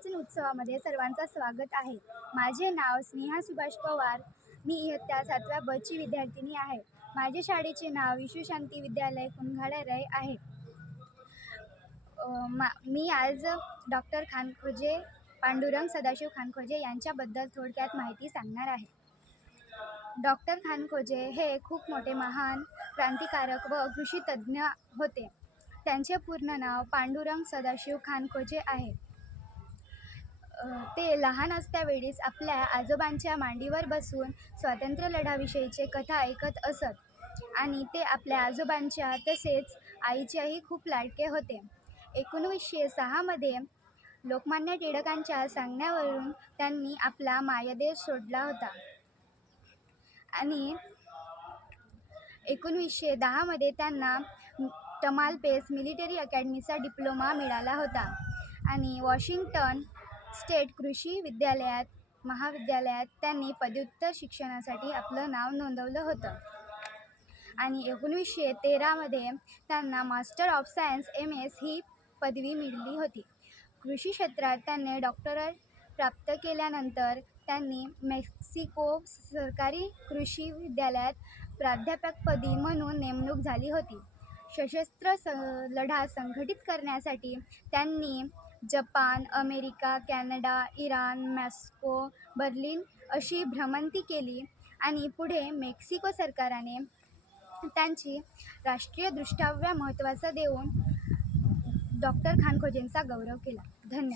निर्वाचन उत्सवामध्ये सर्वांचं स्वागत आहे। माझे नाव स्नेहा सुभाष पवार। मी इयत्ता 7व्या ब ची विद्यार्थिनी आहे। माझ्या शाळेचे नाव विश्वशांती विद्यालय कुंभाळराय आहे। मी आज डॉक्टर खानखोजे पांडुरंग सदाशिव खानखोजे यांच्याबद्दल थोडक्यात माहिती सांगणार आहे। डॉक्टर खानखोजे हे खूप मोठे महान क्रांतिकारक व कृषीतज्ञ होते। त्यांचे पूर्ण नाव पांडुरंग सदाशिव खानखोजे आहे। ते लहान असल्यावेळीच आपल्या आजोबांच्या मांडीवर बसून स्वातंत्र्य लढ्याविषयीचे कथा ऐकत असत आणि ते आपल्या आजोबांच्या तसेच आईच्याही खूप लाडके होते। 1906 मध्ये लोकमान्य टिळकांच्या सांगण्यावरून त्यांनी आपला मायदेश सोडला होता आणि 1910 मध्ये त्यांना तमालपेस मिलिटरी अकॅडमीचा डिप्लोमा मिळाला होता आणि वॉशिंग्टन स्टेट कृषी महाविद्यालयात त्यांनी पदव्युत्तर शिक्षणासाठी आपलं नाव नोंदवलं होतं आणि 1913 मध्ये त्यांना मास्टर ऑफ सायन्स MS ही पदवी मिळाली होती। कृषी क्षेत्रात त्यांनी डॉक्टरेट प्राप्त केल्यानंतर त्यांनी मेक्सिको सरकारी कृषी विद्यालयात प्राध्यापकपदी म्हणून नेमणूक झाली होती। सशस्त्र लढा संघटित करण्यासाठी त्यांनी Japan, America, Canada, Iran, Moscow, Berlin अशी भ्रमंती केली आणि पुढे मेक्सिको सरकारने त्यांची राष्ट्रीय दृष्टव्या महत्त्वाचा देऊन डॉक्टर खानखोजेंचा गौरव केला। धन्यवाद।